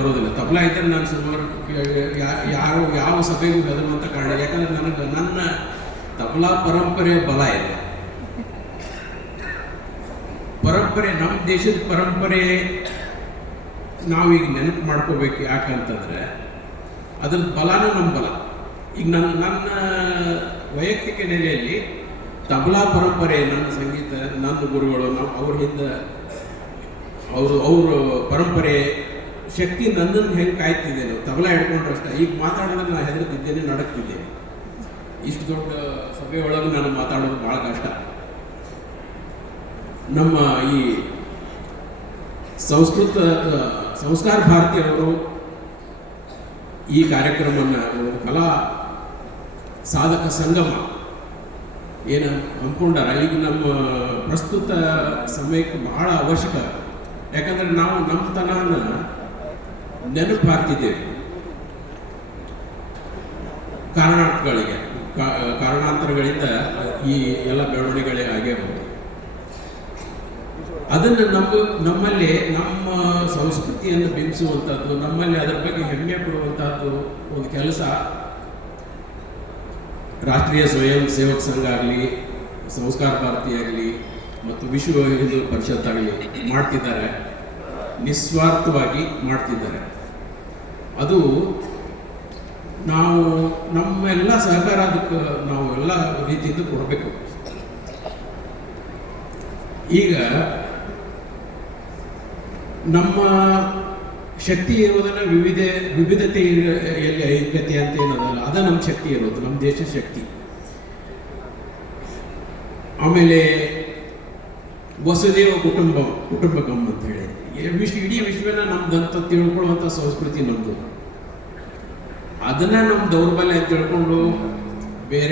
ಬರೋದಿಲ್ಲ. ತಬಲಾ ಇದ್ದರೆ ನಾನು ಸುಮಾರು ಯಾವ ಸಭೆಗೂ ಹೆದರುವಂಥ ಕಾರಣ, ಯಾಕಂದರೆ ನನಗೆ ನನ್ನ ತಬಲಾ ಪರಂಪರೆಯ ಬಲ ಇದೆ. ಪರಂಪರೆ, ನಮ್ಮ ದೇಶದ ಪರಂಪರೆ ನಾವೀಗ ನೆನಪು ಮಾಡ್ಕೋಬೇಕು. ಯಾಕಂತಂದರೆ ಅದ್ರದ್ದು ಬಲನೂ ನಮ್ಮ ಬಲ. ಈಗ ನನ್ನ ವೈಯಕ್ತಿಕ ನೆಲೆಯಲ್ಲಿ ತಬಲಾ ಪರಂಪರೆ, ನನ್ನ ಸಂಗೀತ, ನನ್ನ ಗುರುಗಳು, ಅವ್ರ ಹಿಂದೆ ಅವರು ಪರಂಪರೆ ಶಕ್ತಿ ನನ್ನನ್ನು ಹೆಂಗೆ ಕಾಯ್ತಿದ್ದೇನೆ. ತಬಲಾ ಹಿಡ್ಕೊಂಡ್ರೆ ಅಷ್ಟೇ. ಈಗ ಮಾತಾಡಿದ್ರೆ ನಾನು ಹೆದರ್ತಿದ್ದೇನೆ, ನಡಕ್ತಿದ್ದೇನೆ. ಇಷ್ಟು ದೊಡ್ಡ ಸಭೆಯೊಳಗೆ ನಾನು ಮಾತಾಡೋದು ಭಾಳ ಕಷ್ಟ. ನಮ್ಮ ಈ ಸಂಸ್ಕಾರ ಭಾರತಿಯವರು ಈ ಕಾರ್ಯಕ್ರಮವನ್ನು ಕಲಾ ಸಾಧಕ ಸಂಗಮ ಏನು ಅಂದ್ಕೊಂಡಾರ, ಈಗ ನಮ್ಮ ಪ್ರಸ್ತುತ ಸಮಯಕ್ಕೆ ಬಹಳ ಅವಶ್ಯಕ. ಯಾಕಂದರೆ ನಾವು ನಮ್ಮ ತನನ ನೆನಪು ಹಾಕ್ತಿದ್ದೇವೆ ಕಾರಣಾಂತರಗಳಿಂದ ಈ ಎಲ್ಲ ಬೆಳವಣಿಗೆಗಳೇ ಆಗ್ಯಾವ. ಅದನ್ನು ನಮ್ಮಲ್ಲಿ ನಮ್ಮ ಸಂಸ್ಕೃತಿಯನ್ನು ಬಿಂಬಿಸುವಂಥದ್ದು, ನಮ್ಮಲ್ಲಿ ಅದರ ಬಗ್ಗೆ ಹೆಮ್ಮೆ ಪಡುವಂಥದ್ದು ಒಂದು ಕೆಲಸ ರಾಷ್ಟ್ರೀಯ ಸ್ವಯಂ ಸೇವಕ ಸಂಘ ಆಗಲಿ, ಸಂಸ್ಕಾರ ಭಾರತಿ ಆಗಲಿ ಮತ್ತು ವಿಶ್ವ ಹಿಂದೂ ಪರಿಷತ್ ಆಗಲಿ ಮಾಡ್ತಿದ್ದಾರೆ. ನಿಸ್ವಾರ್ಥವಾಗಿ ಮಾಡ್ತಿದ್ದಾರೆ. ಅದು ನಾವು ನಮ್ಮೆಲ್ಲ ಸಹಕಾರ ಅದಕ್ಕೆ ನಾವು ಎಲ್ಲ ರೀತಿಯಿಂದ ಕೊಡಬೇಕು. ಈಗ ನಮ್ಮ ಶಕ್ತಿ ಇರೋದನ್ನ ವಿವಿಧತೆಯಲ್ಲಿ ಐಕ್ಯತೆ ಅಂತ ಏನದಲ್ಲ, ಅದ ನಮ್ಮ ಶಕ್ತಿ ಇರೋದು, ನಮ್ಮ ದೇಶದ ಶಕ್ತಿ. ಆಮೇಲೆ ವಸುದೇವ ಕುಟುಂಬಕಂ ಅಂತ ಹೇಳಿ ಇಡೀ ವಿಶ್ವನ ನಮ್ದಂತ ತಿಳ್ಕೊಳ್ಳುವಂಥ ಸಂಸ್ಕೃತಿ ನಮ್ಮದು. ಅದನ್ನ ನಮ್ಮ ದೌರ್ಬಲ್ಯ ಅಂತ ತಿಳ್ಕೊಂಡು ಬೇರೆ